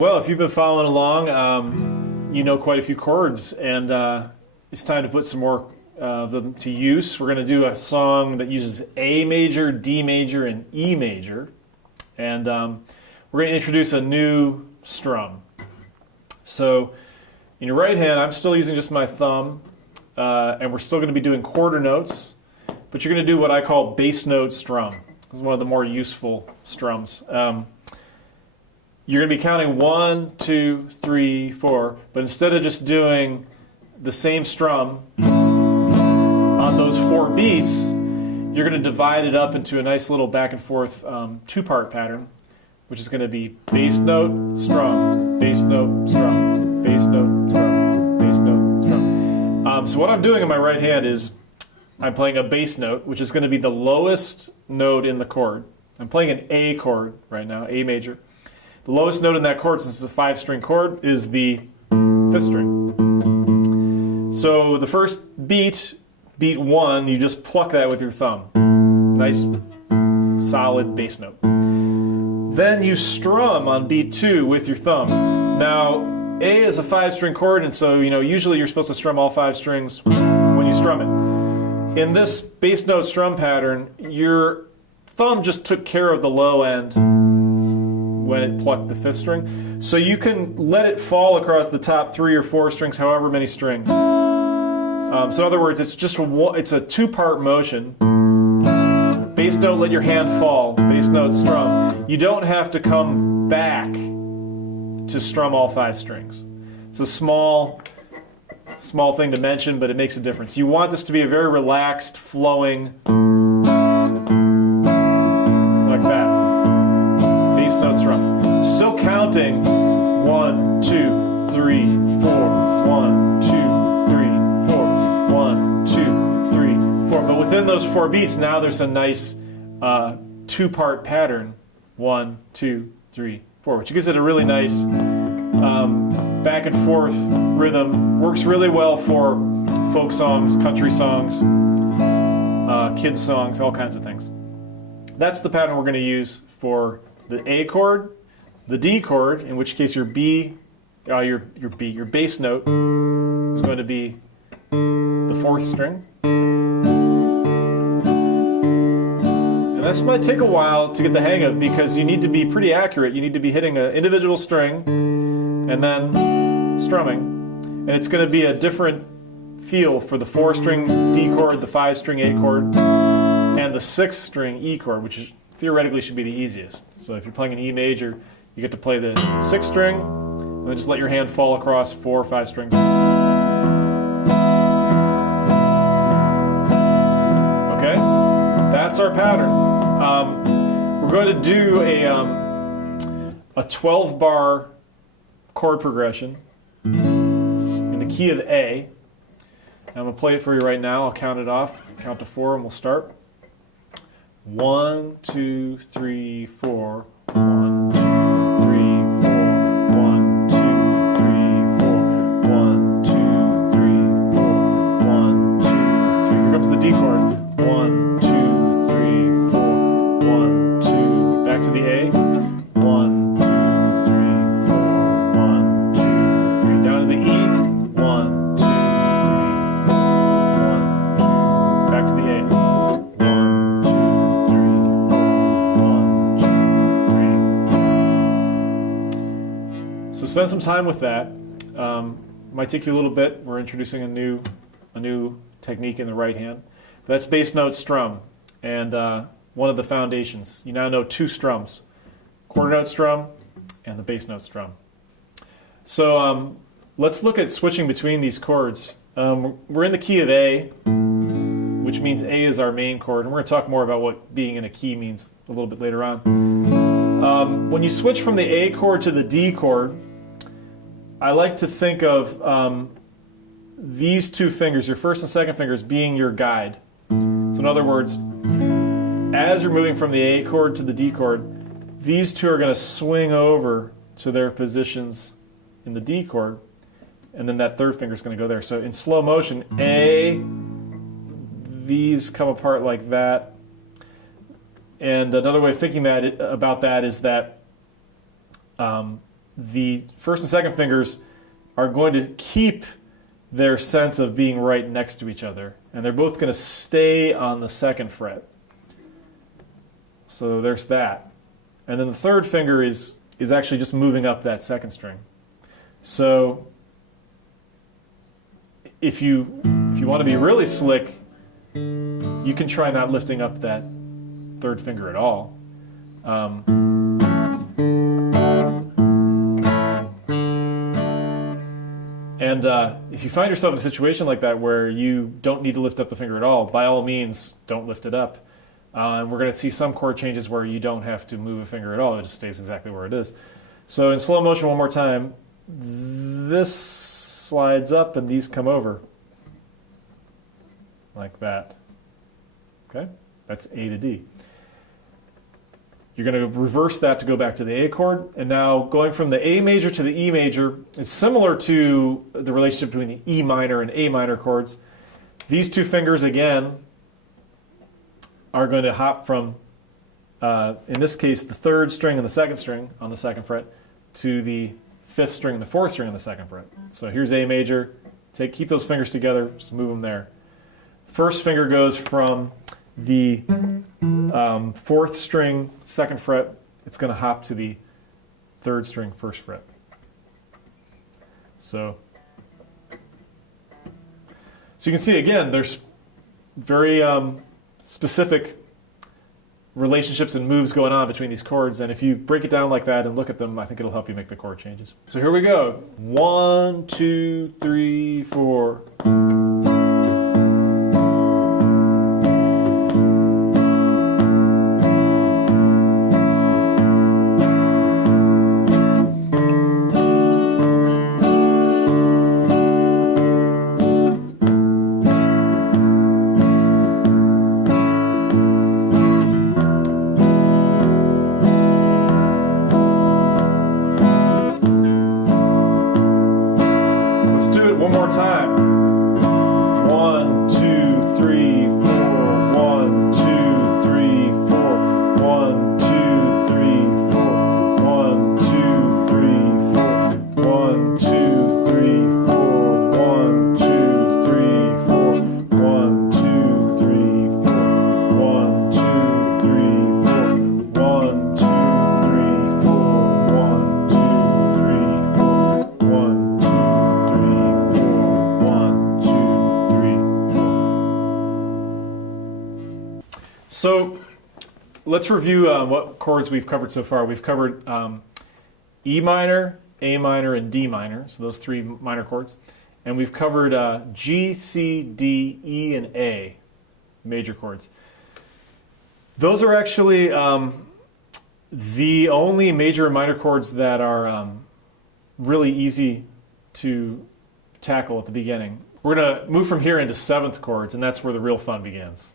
Well, if you've been following along, you know quite a few chords, and it's time to put some more of them to use. We're going to do a song that uses A major, D major, and E major, and we're going to introduce a new strum. So, in your right hand, I'm still using just my thumb, and we're still going to be doing quarter notes, but you're going to do what I call bass note strum. This is one of the more useful strums. You're going to be counting 1, 2, 3, 4, but instead of just doing the same strum on those 4 beats, you're going to divide it up into a nice little back and forth two-part pattern, which is going to be bass note, strum, bass note, strum, bass note, strum, bass note, strum. So what I'm doing in my right hand is I'm playing a bass note, which is going to be the lowest note in the chord. I'm playing an A chord right now, A major. The lowest note in that chord, since it's a 5-string chord, is the 5th string. So the first beat, beat 1, you just pluck that with your thumb. Nice, solid bass note. Then you strum on beat 2 with your thumb. Now, A is a 5-string chord, and so usually you're supposed to strum all 5 strings when you strum it. In this bass note strum pattern, your thumb just took care of the low end when it plucked the 5th string. So you can let it fall across the top 3 or 4 strings, however many strings. So in other words, it's a two-part motion. Bass note, let your hand fall. Bass note, strum. You don't have to come back to strum all 5 strings. It's a small thing to mention, but it makes a difference. You want this to be a very relaxed, flowing, like that. Bass note strum. Still counting 1, 2, 3, 4, 1, 2, 3, 4, 1, 2, 3, 4. But within those 4 beats, now there's a nice two-part pattern. 1, 2, 3, 4, which gives it a really nice back and forth rhythm. Works really well for folk songs, country songs, kids songs, all kinds of things. That's the pattern we're going to use for the A chord, the D chord, in which case your your bass note is going to be the 4th string. And this might take a while to get the hang of because you need to be pretty accurate. You need to be hitting an individual string and then strumming. And it's going to be a different feel for the 4-string D chord, the 5-string A chord, and the 6-string E chord, which theoretically should be the easiest. So if you're playing an E major, you get to play the 6th string, and then just let your hand fall across 4 or 5 strings. Okay, that's our pattern. We're going to do a 12-bar chord progression in the key of A. I'm going to play it for you right now. I'll count it off. Count to 4 and we'll start. 1, 2, 3, 4. 1, 2, 3, 4. 1, 2, 3, 4. 1, 2, 3, 4. 1, 2, 3. Here comes the D chord. 1, 2, 3, 4. 1, 2. Back to the A. 1, 2, 3, 4. 1, 2, 3. Down to the E. 1, 2, 3, 4. 1, 2. Back to the A. 1, 2, 3, 4. 1, 2, 3. So spend some time with that. Might take you a little bit. We're introducing a new technique in the right hand. But that's bass note strum, and one of the foundations. You now know 2 strums: quarter note strum and the bass note strum. So let's look at switching between these chords. We're in the key of A, which means A is our main chord, and we're going to talk more about what being in a key means a little bit later on. When you switch from the A chord to the D chord, I like to think of these 2 fingers, your 1st and 2nd fingers, being your guide. So in other words, as you're moving from the A chord to the D chord, these 2 are going to swing over to their positions in the D chord, and then that 3rd finger is going to go there. So in slow motion, A, these come apart like that. And another way of thinking about that is that the first and second fingers are going to keep their sense of being right next to each other, and they're both going to stay on the second fret. So there's that. And then the third finger is actually just moving up that second string. So if you want to be really slick, you can try not lifting up that third finger at all. If you find yourself in a situation like that where you don't need to lift up the finger at all, by all means, don't lift it up. And we're going to see some chord changes where you don't have to move a finger at all. It just stays exactly where it is. So in slow motion, one more time, this slides up and these come over. Like that. Okay? That's A to D. You're going to reverse that to go back to the A chord. And now going from the A major to the E major is similar to the relationship between the E minor and A minor chords. These two fingers, again, are going to hop from, in this case, the third string and the second string on the second fret to the fifth string and the fourth string on the second fret. So here's A major. Keep those fingers together. Just move them there. First finger goes from the fourth string, second fret. It's going to hop to the third string, first fret. So you can see, again, there's very specific relationships and moves going on between these chords, and if you break it down like that and look at them, I think it'll help you make the chord changes. So here we go. 1, 2, 3, 4. One more time. 1, 2, 3, 4. 1, 2, 3, 4. 1, 2, 3, 4. 1, 2, 3, 4. 1, 2, 3, 4. 1, 2, 3, 4. 1, 2, 3, 4. 1, 2, 3, 4. 1, 2, 3, 4. 1, 2, 3, 4. 1, 2, 3. So let's review what chords we've covered so far. We've covered E minor, A minor, and D minor, so those three minor chords. And we've covered G, C, D, E, and A, major chords. Those are actually the only major and minor chords that are really easy to tackle at the beginning. We're going to move from here into seventh chords, and that's where the real fun begins.